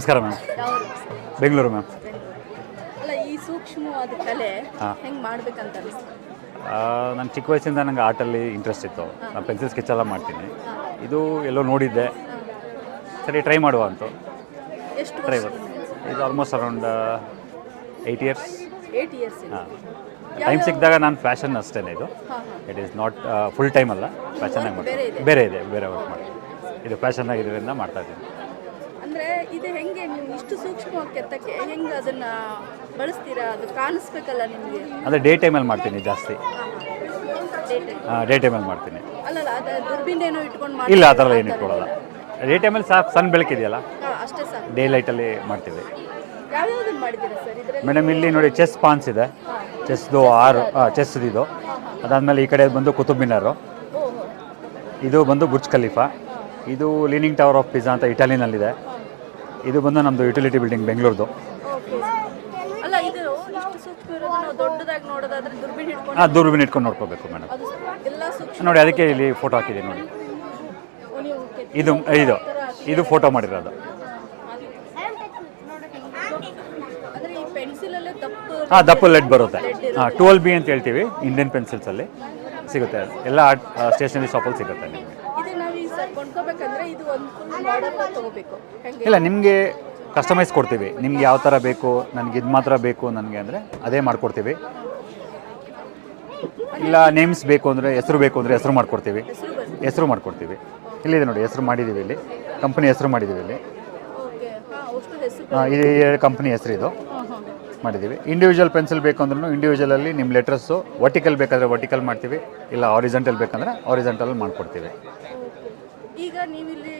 ನಮಸ್ಕಾರ ಮ್ಯಾಮ್. ಯಾವರು? ಬೆಂಗಳೂರು ಮ್ಯಾಮ್. ಅಲ್ಲ, ಈ ಸೂಕ್ಷ್ಮವಾದ ಕಲೆ ಹೆಂಗೆ ಮಾಡ್ಬೇಕಂತ ಅನಿಸ್ತು? ನಾನು ಚಿಕ್ಕ ವಯಸ್ಸಿಂದ ನನಗೆ ಆರ್ಟಲ್ಲಿ ಇಂಟ್ರೆಸ್ಟ್ ಇತ್ತು. ನಾನು ಪೆನ್ಸಿಲ್ ಸ್ಕೆಚ್ ಎಲ್ಲ ಮಾಡ್ತೀನಿ. ಇದು ಎಲ್ಲೋ ನೋಡಿದ್ದೆ, ಸರಿ ಟ್ರೈ ಮಾಡುವ ಅಂತ ಎಷ್ಟು ಟ್ರೈ ವರ್ಷ? ಮಾಡಿ. ಇದು ಆಲ್ಮೋಸ್ಟ್ ಅರೌಂಡ್ 8 ಇಯರ್ಸ್. 8 ಇಯರ್ಸ್. ಹಾಂ, ಟೈಮ್ ಸಿಕ್ಕಿದಾಗ ನಾನು ಫ್ಯಾಷನ್ ಅಷ್ಟೇ. ಇದು it is not full time ಅಲ್ಲ, ಫ್ಯಾಷನ್ನಾಗಿ ಮಾಡ್ತೀನಿ. ಬೇರೆ ವರ್ಕ್ ಮಾಡ್ತೀನಿ. ಇದು ಫ್ಯಾಷನ್ ಆಗಿರೋದ್ರಿಂದ ಮಾಡ್ತಾಯಿದ್ದೀನಿ. ಅಂದರೆ ಇದು ಹೆಂಗೆ ನೀವು ಇಷ್ಟು ಸೂಕ್ಷ್ಮವಾಗಿ ಕೆತ್ತಕ್ಕೆ ಹೆಂಗೆ ಅದನ್ನು ಬಳಸ್ತೀರಾ? ಅದು ಕಾಣಿಸ್ಬೇಕಲ್ಲ ನಿಮಗೆ. ಅಂದರೆ ಡೇ ಟೈಮಲ್ಲಿ ಮಾಡ್ತೀನಿ ಜಾಸ್ತಿ. ಡೇ ಟೈಮಲ್ಲಿ ಮಾಡ್ತೀನಿ. ಅಲ್ಲಲ್ಲ, ಅದು ದುರ್ಬಿನೇನೋ ಇಟ್ಕೊಂಡು ಇಲ್ಲ, ಆ ಥರ ಏನು ಇಟ್ಕೊಳ್ಳಲ್ಲ. ಡೇ ಟೈಮಲ್ಲಿ ಸಣ್ಣ ಬೆಳಕಿದೆಯಲ್ಲ, ಅಷ್ಟೇ ಸಾಕು. ಡೇ ಲೈಟಲ್ಲಿ ಮಾಡ್ತೀವಿ. ಯಾವ್ಯಾವ್ದನ್ನು ಮಾಡಿದ್ದೀರಾ ಸರ್ ಇದರಲ್ಲಿ? ಮೇಡಮ್ ಇಲ್ಲಿ ನೋಡಿ, ಚೆಸ್ ಪಾನ್ಸ್ ಇದೆ. ಚೆಸ್ದು 6 ಚೆಸ್ದಿದು. ಅದಾದಮೇಲೆ ಈ ಕಡೆ ಬಂದು ಕುತುಬ್ ಮಿನಾರು. ಇದು ಬಂದು ಬುರ್ಜ್ ಖಲೀಫಾ. ಇದು ಲೀನಿಂಗ್ ಟವರ್ ಆಫ್ ಪಿಜ್ಜಾ ಅಂತ ಇಟಾಲಿನಲ್ಲಿದೆ. ಇದು ಬಂದು ನಮ್ಮದು ಯುಟಿಲಿಟಿ ಬಿಲ್ಡಿಂಗ್ ಬೆಂಗಳೂರುದು. ಅಲ್ಲ, ಇದು ಇಷ್ಟು ಸೂಕ್ಷ್ಮ ಇರೋದು ನಾವು ದೊಡ್ಡದಾಗಿ ನೋಡೋದಾದ್ರೆ ದುರ್ಬಿನ್ ಇಟ್ಕೊಂಡು ದೂರಬೀನ್ ಇಟ್ಕೊಂಡು ನೋಡ್ಕೋಬೇಕು ಮೇಡಮ್. ಅದು ಎಲ್ಲ ಸೂಕ್ಷ್ಮ. ನೋಡಿ, ಅದಕ್ಕೆ ಇಲ್ಲಿ ಫೋಟೋ ಹಾಕಿದ್ದೀನಿ ನೋಡಿ. ನೀವು ಇದು ಇದು ಇದು ಫೋಟೋ ಮಾಡಿರೋದು. ಅಂದರೆ ಈ ಪೆನ್ಸಿಲಲ್ಲೇ ದಪ್ಪು ಲೆಡ್ ಬರುತ್ತೆ. 12B ಅಂತ ಹೇಳ್ತೀವಿ ಇಂಡಿಯನ್ ಪೆನ್ಸಿಲ್ಸಲ್ಲಿ ಸಿಗುತ್ತೆ. ಎಲ್ಲ ಆರ್ಟ್ ಸ್ಟೇಷನರಿ ಶಾಪಲ್ಲಿ ಸಿಗುತ್ತೆ ನಿಮಗೆ. ಇದು ನಾವು ಈ ಸರ್ ಕೊಂಡ್ಕೋಬೇಕಂದ್ರೆ ಇದು ಒಂದು ಫುಲ್ ಮಾಡಲ್ ತೊಗೋಬೇಕು ಹೆಂಗೆ? ಇಲ್ಲ, ನಿಮಗೆ ಕಸ್ಟಮೈಸ್ ಕೊಡ್ತೀವಿ. ನಿಮ್ಗೆ ಯಾವ ಥರ ಬೇಕು, ನನಗೆ ಇದು ಮಾತ್ರ ಬೇಕು ನನಗೆ ಅಂದರೆ ಅದೇ ಮಾಡಿಕೊಡ್ತೀವಿ. ಇಲ್ಲ ನೇಮ್ಸ್ ಬೇಕು ಅಂದರೆ, ಹೆಸರು ಬೇಕು ಅಂದರೆ ಹೆಸರು ಮಾಡಿಕೊಡ್ತೀವಿ. ಹೆಸರು ಮಾಡಿಕೊಡ್ತೀವಿ. ಇಲ್ಲಿದೆ ನೋಡಿ, ಹೆಸರು ಮಾಡಿದ್ದೀವಿ. ಇಲ್ಲಿ ಕಂಪ್ನಿ ಹೆಸರು ಮಾಡಿದ್ದೀವಿ. ಇಲ್ಲಿ ಇದು ಕಂಪ್ನಿ ಹೆಸರು ಇದು ಮಾಡಿದ್ದೀವಿ. ಇಂಡಿವಿಜುವಲ್ ಪೆನ್ಸಿಲ್ ಬೇಕು ಅಂದ್ರೂ ಇಂಡಿವಿಜುವಲಲ್ಲಿ ನಿಮ್ಮ ಲೆಟರ್ಸು ವರ್ಟಿಕಲ್ ಬೇಕಾದರೆ ವರ್ಟಿಕಲ್ ಮಾಡ್ತೀವಿ. ಇಲ್ಲ ಹಾರಿಜಾಂಟಲ್ ಬೇಕಂದರೆ ಹಾರಿಜಾಂಟಲ್ ಮಾಡಿಕೊಡ್ತೀವಿ. ಈಗ ನೀವಿಲ್ಲಿ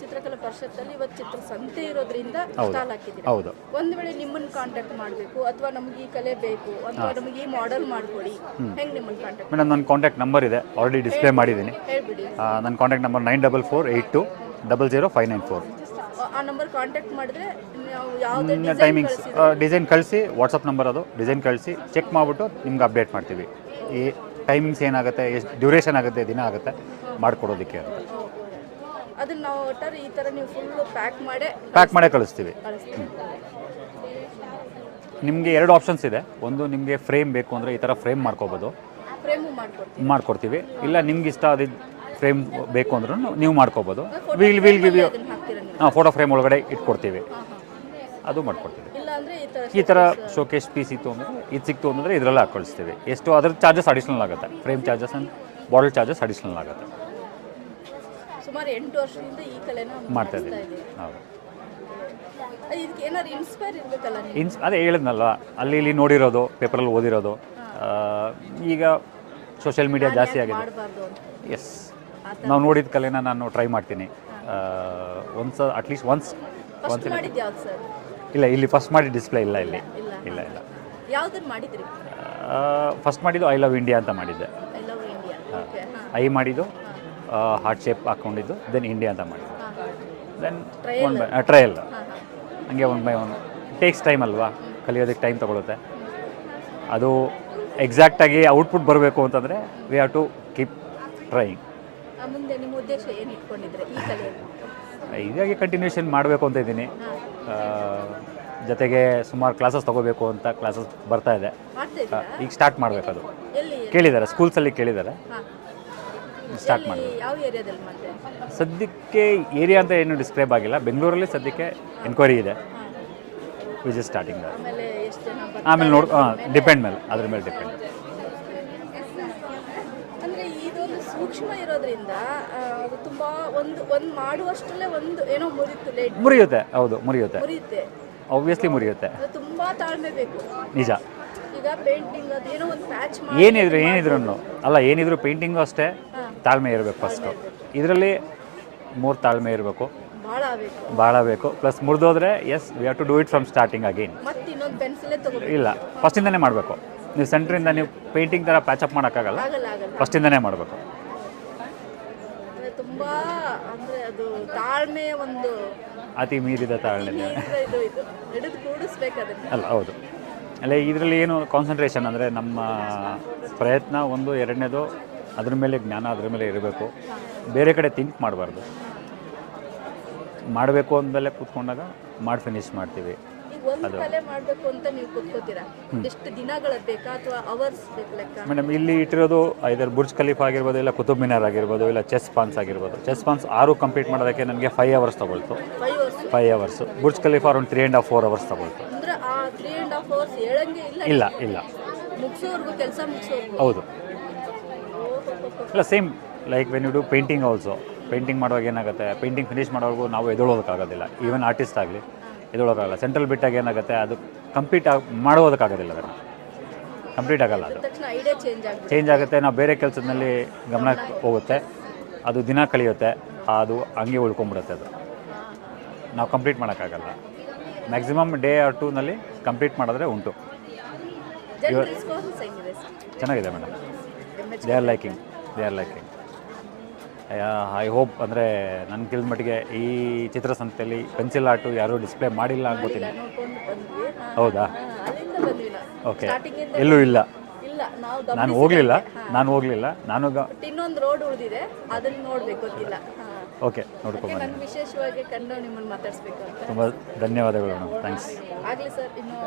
ಚಿತ್ರಕಲಾ ಪರಿಷತ್ತಲ್ಲಿ ಇವತ್ತು ಚಿತ್ರ ಸಂತೆ ಇರೋದ್ರಿಂದ ಸ್ಟಾಲ್ ಹಾಕಿದ್ದೀರಿ. ಹೌದು. ಒಂದು ವೇಳೆ ನಿಮ್ಮನ್ನು ಕಾಂಟ್ಯಾಕ್ಟ್ ಮಾಡಬೇಕು ಅಥವಾ ನಮಗೆ ಈ ಕಲೆ ಬೇಕು ಅಥವಾ ನಮಗೆ ಈ ಮಾಡೆಲ್ ಮಾಡಿಕೊಡಿ, ಹೆಂಗೆ ನಿಮ್ಮನ್ನು ಕಾಂಟ್ಯಾಕ್ಟ್? ಮೇಡಮ್, ನನ್ನ ಕಾಂಟ್ಯಾಕ್ಟ್ ನಂಬರ್ ಇದೆ, ಆಲ್ರೆಡಿ ಡಿಸ್ಪ್ಲೇ ಮಾಡಿದ್ದೀನಿ. ಹೇಳ್ಬಿಡಿ. ನನ್ನ ಕಾಂಟ್ಯಾಕ್ಟ್ ನಂಬರ್ 9448200594. ಆ ನಂಬರ್ ಕಾಂಟ್ಯಾಕ್ಟ್ ಮಾಡಿದ್ರೆ ನಾವು ಯಾವುದೇ ಟೈಮಿಂಗ್ಸ್ ಡಿಸೈನ್ ಕಳಿಸಿ, ವಾಟ್ಸಪ್ ನಂಬರ್ ಅದು. ಡಿಸೈನ್ ಕಳಿಸಿ ಚೆಕ್ ಮಾಡಿಬಿಟ್ಟು ನಿಮ್ಗೆ ಅಪ್ಡೇಟ್ ಮಾಡ್ತೀವಿ. ಈ ಟೈಮಿಂಗ್ಸ್ ಏನಾಗುತ್ತೆ, ಎಷ್ಟು ಡ್ಯೂರೇಷನ್ ಆಗುತ್ತೆ, ದಿನ ಆಗುತ್ತೆ ಮಾಡಿಕೊಡೋದಕ್ಕೆ ಅಂತ. ಅದನ್ನು ನಾವು ಒಟ್ಟಾರೆ ಈ ಥರ ನೀವು ಫುಲ್ಲು ಪ್ಯಾಕ್ ಮಾಡೇ ಕಳಿಸ್ತೀವಿ. ನಿಮಗೆ 2 ಆಪ್ಷನ್ಸ್ ಇದೆ. ಒಂದು, ನಿಮಗೆ ಫ್ರೇಮ್ ಬೇಕು ಅಂದರೆ ಈ ಥರ ಫ್ರೇಮ್ ಮಾಡ್ಕೋಬೋದು, ಫ್ರೇಮು ಮಾಡ್ಕೊಡ್ತೀವಿ. ಇಲ್ಲ ನಿಮ್ಗೆ ಇಷ್ಟ ಆದ ಫ್ರೇಮ್ ಬೇಕು ಅಂದ್ರೂ ನೀವು ಮಾಡ್ಕೋಬೋದು. ಫೋಟೋ ಫ್ರೇಮ್ ಒಳಗಡೆ ಇಟ್ಕೊಡ್ತೀವಿ, ಅದು ಮಾಡ್ಕೊಡ್ತೀವಿ. ಈ ಥರ ಶೋಕೇಸ್ ಪೀಸ್ ಇತ್ತು ಅಂದರೆ, ಇದು ಸಿಕ್ತು ಅಂದರೆ ಇದರಲ್ಲೇ ಹಾಕ್ಕೊಳಿಸ್ತೀವಿ. ಎಷ್ಟು ಅದ್ರ ಚಾರ್ಜಸ್ ಅಡಿಷ್ನಲ್ ಆಗುತ್ತೆ. Frame charges and bottle charges additional ಆಗುತ್ತೆ. ಸುಮಾರು 8 ವರ್ಷದಿಂದ ಈ ಕಲೆನ ಮಾಡ್ತಾ ಇದ್ದೀವಿ. ಹೌದು. ಇದಕ್ಕೆ ಏನಾದ್ರು ಇನ್ಸ್ಪೈರ್ ಇರಬೇಕಲ್ಲ? ಅದೇ ಹೇಳಿದ್ನಲ್ಲ, ಅಲ್ಲಿ ಇಲ್ಲಿ ನೋಡಿರೋದು, ಪೇಪರಲ್ಲಿ ಓದಿರೋದು. ಈಗ ಸೋಷಿಯಲ್ ಮೀಡಿಯಾ ಜಾಸ್ತಿ ಆಗಿದೆ. ಎಸ್, ನಾವು ನೋಡಿದ ಕಲೆನ ನಾನು ಟ್ರೈ ಮಾಡ್ತೀನಿ. At least once. ಇಲ್ಲ, ಇಲ್ಲಿ ಫಸ್ಟ್ ಮಾಡಿ ಡಿಸ್ಪ್ಲೇ ಇಲ್ಲ. ಇಲ್ಲಿ ಇಲ್ಲ. ಯಾವುದನ್ನು ಮಾಡಿದ್ರಿ? ಫಸ್ಟ್ ಮಾಡಿದ್ದು ಐ ಲವ್ ಇಂಡಿಯಾ ಅಂತ ಮಾಡಿದ್ದೆ. ಐ ಮಾಡಿದ್ದು ಹಾರ್ಟ್ ಶೇಪ್ ಹಾಕ್ಕೊಂಡಿದ್ದು, ದೆನ್ ಇಂಡಿಯಾ ಅಂತ ಮಾಡಿದ್ದು. Then trial. ಹಂಗೆ 1 by 1 ಟೇಕ್ಸ್ ಟೈಮ್ ಅಲ್ವಾ, ಕಲಿಯೋದಕ್ಕೆ ಟೈಮ್ ತೊಗೊಳುತ್ತೆ. ಅದು ಎಕ್ಸಾಕ್ಟಾಗಿ ಔಟ್ಪುಟ್ ಬರಬೇಕು ಅಂತಂದರೆ we have to keep trying. ಮುಂದೆ ನಿಮ್ಮ ಉದ್ದೇಶ ಏನು ಇಟ್ಕೊಂಡಿದ್ರೆ ಈ ಕಲೆಯಲ್ಲಿ? ಇದಾಗಿ ಕಂಟಿನ್ಯೂಷನ್ ಮಾಡಬೇಕು ಅಂತ ಇದ್ದೀನಿ. ಜೊತೆಗೆ ಸುಮಾರು ಕ್ಲಾಸಸ್ ತೊಗೋಬೇಕು ಅಂತ ಕ್ಲಾಸಸ್ ಬರ್ತಾ ಇದೆ. ಈಗ ಸ್ಟಾರ್ಟ್ ಮಾಡಬೇಕು. ಅದು ಕೇಳಿದ್ದಾರೆ, ಸ್ಕೂಲ್ಸಲ್ಲಿ ಕೇಳಿದ್ದಾರೆ. ಸ್ಟಾರ್ಟ್ ಮಾಡಬೇಕು. ಯಾವ ಏರಿಯಾದಲ್ಲಿ ಮಾಡ್ತೀರಾ? ಸದ್ಯಕ್ಕೆ ಏರಿಯಾ ಅಂತ ಏನು ಡಿಸ್ಕ್ರೈಬ್ ಆಗಿಲ್ಲ. ಬೆಂಗಳೂರಲ್ಲಿ ಸದ್ಯಕ್ಕೆ ಎನ್ಕ್ವೈರಿ ಇದೆ. Which is starting. ಆಮೇಲೆ ಡಿಪೆಂಡ್ ಮೇಲೆ, ಅದ್ರ ಮೇಲೆ ಡಿಪೆಂಡ್. ಅಂದರೆ ಇದೊಂದು ಸೂಕ್ಷ್ಮ ಇರೋದ್ರಿಂದ ಅದು ತುಂಬ ಒಂದು ಮಾಡುವಷ್ಟರಲ್ಲೇ ಒಂದು ಏನೋ ಮುರಿಯುತ್ತೆ. ಹೌದು, ಮುರಿಯುತ್ತೆ. ಆಬ್ವಿಯಸ್ಲಿ ಮುರಿಯುತ್ತೆ. ತುಂಬ ತಾಳ್ಮೆ ಬೇಕು. ನಿಜ. ಈಗ ಪೇಂಟಿಂಗ್ ಅದು ಏನೋ ಒಂದು ಪ್ಯಾಚ್ ಏನಿದ್ರು ಅಲ್ಲ, ಏನಿದ್ರು ಪೇಂಟಿಂಗು ಅಷ್ಟೇ ತಾಳ್ಮೆ ಇರಬೇಕು ಫಸ್ಟು. ಇದರಲ್ಲಿ 3 ತಾಳ್ಮೆ ಇರಬೇಕು, ಭಾಳ ಬೇಕು. ಪ್ಲಸ್ ಮುರಿದೋದ್ರೆ yes, we have to do it from starting again. ಇಲ್ಲ, ಫಸ್ಟಿಂದನೇ ಮಾಡಬೇಕು. ನೀವು ಸೆಂಟ್ರಿಂದ ನೀವು ಪೇಂಟಿಂಗ್ ಥರ ಪ್ಯಾಚಪ್ ಮಾಡೋಕ್ಕಾಗಲ್ಲ. ಫಸ್ಟಿಂದನೇ ಮಾಡಬೇಕು. ತುಂಬ ಅಂದರೆ ಅದು ತಾಳ್ಮೆ, ಒಂದು ಅತಿ ಮೀರಿದ ತಾಳ್ಮೆ ಅಲ್ಲ. ಹೌದು. ಅಲ್ಲ, ಇದರಲ್ಲಿ ಏನು ಕಾನ್ಸಂಟ್ರೇಷನ್ ಅಂದರೆ ನಮ್ಮ ಪ್ರಯತ್ನ ಒಂದು, ಎರಡನೇದು ಅದ್ರ ಮೇಲೆ ಜ್ಞಾನ ಅದ್ರ ಮೇಲೆ ಇರಬೇಕು. ಬೇರೆ ಕಡೆ ಥಿಂಕ್ ಮಾಡಬಾರ್ದು. ಮಾಡಬೇಕು ಅಂದಮೇಲೆ ಕೂತ್ಕೊಂಡಾಗ ಮಾಡಿ ಫಿನಿಶ್ ಮಾಡ್ತೀವಿ. ಈಗ ಒಂದು ಕಲೆ ಮಾಡಬೇಕು ಅಂತ ನೀವು ಕೂತ್ಕೋತೀರಾ, ಎಷ್ಟು ದಿನಗಳು ಬೇಕಾ ಅಥವಾ ಅವರ್ಸ್ ಬೇಕು ಲೆಕ್ಕ? ಮೇಡಮ್ ಇಲ್ಲಿ ಇಟ್ಟಿರೋದು ಐದರ್ ಬುರ್ಜ್ ಖಲೀಫಾ ಆಗಿರ್ಬೋದು, ಇಲ್ಲ ಕುತುಬ್ ಮಿನಾರ್ ಆಗಿರ್ಬೋದು, ಇಲ್ಲ ಚೆಸ್ ಪಾನ್ಸ್ ಆಗಿರ್ಬೋದು. ಚೆಸ್ ಪಾನ್ಸ್ 6 ಕಂಪ್ಲೀಟ್ ಮಾಡೋದಕ್ಕೆ ನನಗೆ 5 hours ತೊಗೊಳ್ತು. 5 hours 5 hours. Burj Khalifa around 3.5-4 hours ತೊಗೊಳ್ತು. ಅಂದ್ರೆ ಆ 3.5 ಅವರ್ಸ್ ಹೇಳಂಗೆ ಇಲ್ಲ, ಇಲ್ಲ ಇಲ್ಲ ಮುಗಿಸೋರ್ಗು ಕೆಲಸ ಮುಗಿಸೋರ್ಗು. ಹೌದು. ಇಲ್ಲ same like when you do painting also. Painting ಮಾಡುವಾಗ ಏನಾಗುತ್ತೆ, ಪೇಂಟಿಂಗ್ ಫಿನಿಶ್ ಮಾಡೋವರೆಗೂ ನಾವು ಎದೊಳೋದಕ್ಕಾಗೋದಿಲ್ಲ. ಈವನ್ ಆರ್ಟಿಸ್ಟ್ ಆಗಲಿ ಎದೊಳೋಕ್ಕಾಗಲ್ಲ. ಸೆಂಟ್ರಲ್ ಬಿಟ್ಟಾಗ ಏನಾಗುತ್ತೆ, ಅದು ಕಂಪ್ಲೀಟ್ ಮಾಡೋದಕ್ಕಾಗೋದಿಲ್ಲ. ಅದನ್ನು ಕಂಪ್ಲೀಟ್ ಆಗಲ್ಲ. ಅದು ತಕ್ಷಣ ಐಡಿಯಾ ಚೇಂಜ್ ಆಗುತ್ತೆ. ನಾವು ಬೇರೆ ಕೆಲಸದಲ್ಲಿ ಗಮನ ಹೋಗುತ್ತೆ, ಅದು ದಿನ ಕಳೆಯುತ್ತೆ, ಅದು ಹಂಗೆ ಉಳ್ಕೊಂಬಿಡುತ್ತೆ. ಅದು ನಾವು ಕಂಪ್ಲೀಟ್ ಮಾಡೋಕ್ಕಾಗಲ್ಲ. ಮ್ಯಾಕ್ಸಿಮಮ್ ಡೇ ಆರ್ 2ನಲ್ಲಿ ಕಂಪ್ಲೀಟ್ ಮಾಡಿದ್ರೆ ಉಂಟು. ಚೆನ್ನಾಗಿದೆ madam. They are liking. I hope ಅಂದರೆ ನನ್ನ ತಿಳಿದ ಮಟ್ಟಿಗೆ ಈ ಚಿತ್ರಸಂತೆಯಲ್ಲಿ ಪೆನ್ಸಿಲ್ ಆರ್ಟು ಯಾರೂ ಡಿಸ್ಪ್ಲೇ ಮಾಡಿಲ್ಲ ಅನ್ಕೋತೀನಿ. ಹೌದಾ? ಓಕೆ. ಎಲ್ಲೂ ಇಲ್ಲ. ನಾನು ಹೋಗಲಿಲ್ಲ. ನಾನು ಇನ್ನೊಂದು ರೋಡ್ ಉಳಿದಿದೆ, ಅದನ್ನು ನೋಡಬೇಕು, ಗೊತ್ತಿಲ್ಲ. ಓಕೆ, ನೋಡ್ಕೊಂಬನ್ನಿ. ನಾನು ವಿಶೇಷವಾಗಿ ಕಂಡು ನಿಮ್ಮನ್ನು ಮಾತಾಡಿಸ್ಬೇಕು ಅಂತ. ತುಂಬ ಧನ್ಯವಾದಗಳು ಮೇಡಮ್. ಥ್ಯಾಂಕ್ಸ್. ಆಗಲಿ ಸರ್, ಇನ್ನು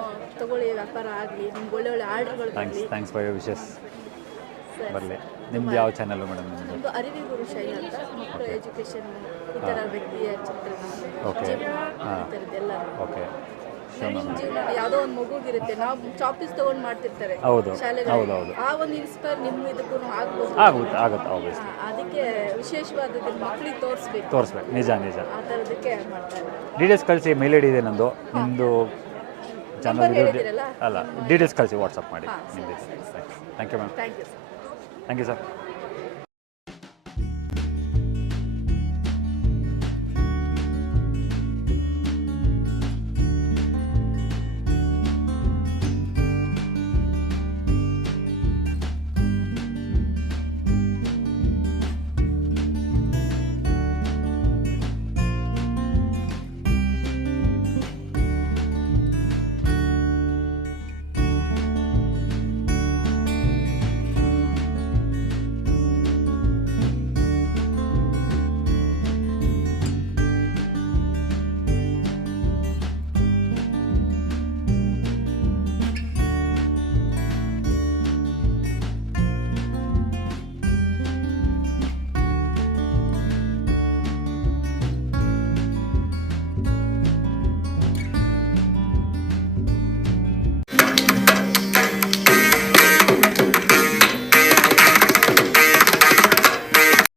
ತಗೊಳ್ಳಿ, ವ್ಯಾಪಾರ ಆಗಲಿ, ನಿಮ್ಗೆ ಒಳ್ಳೆ ಆರ್ಡರ್ಗಳು ಬರಲಿ. Thanks for your wishes. ಬರಲಿ. ನಿಮ್ದು ಯಾವ ಚಾನಲ್ ಮೇಡಮ್? ನಿಮ್ಮದು ಅರಿವಿ ಗುರು ಶೈಲಿ ಅಂತ, ಮಕ್ಕಳು ಎಜುಕೇಷನ್, ಈ ಥರ ವ್ಯಕ್ತಿಯ ಚಿತ್ರಣ, ಓಕೆ. ಹಾಂ, ಥರದ್ದೆಲ್ಲ. ಓಕೆ. ನಿಮ್ಮ ಜೀವನ ಯಾವುದೋ ಒಂದು ಮಗುಗಿರುತ್ತೆ, ನಾವು ಚಾಪೀಸ್ ತೊಗೊಂಡು ಮಾಡ್ತಿರ್ತಾರೆ ಹೌದು. ಶಾಲೆಗಳಲ್ಲಿ, ಆ ಒಂದು ಇನ್ಸ್ಪೈರ್ ನಿಮ್ಮ ಇದಕ್ಕೂ ಆಗ್ಬೋದು. ಆಗುತ್ತೆ ಆಬ್ವಿಯಸ್ಲಿ. ಅದಕ್ಕೆ ವಿಶೇಷವಾದದ್ದು ಮಕ್ಕಳಿಗೆ ತೋರಿಸ್ಬೇಕು. ನಿಜ ಆ ಥರದಕ್ಕೆ ಮಾಡ್ತಾರೆ. ಡೀಟೇಲ್ಸ್ ಕಳಿಸಿ. ಮೇಲ್ ಐಡಿ ಇದೆ ನಂದು. ನಿಮ್ಮದು ಚಾನಲ್ ಅಲ್ಲ, ಡೀಟೇಲ್ಸ್ ಕಳಿಸಿ, ವಾಟ್ಸಪ್ ಮಾಡಿ. ನಿಮ್ಮದು. Thank you ma'am. Thank you sir. Thank you sir.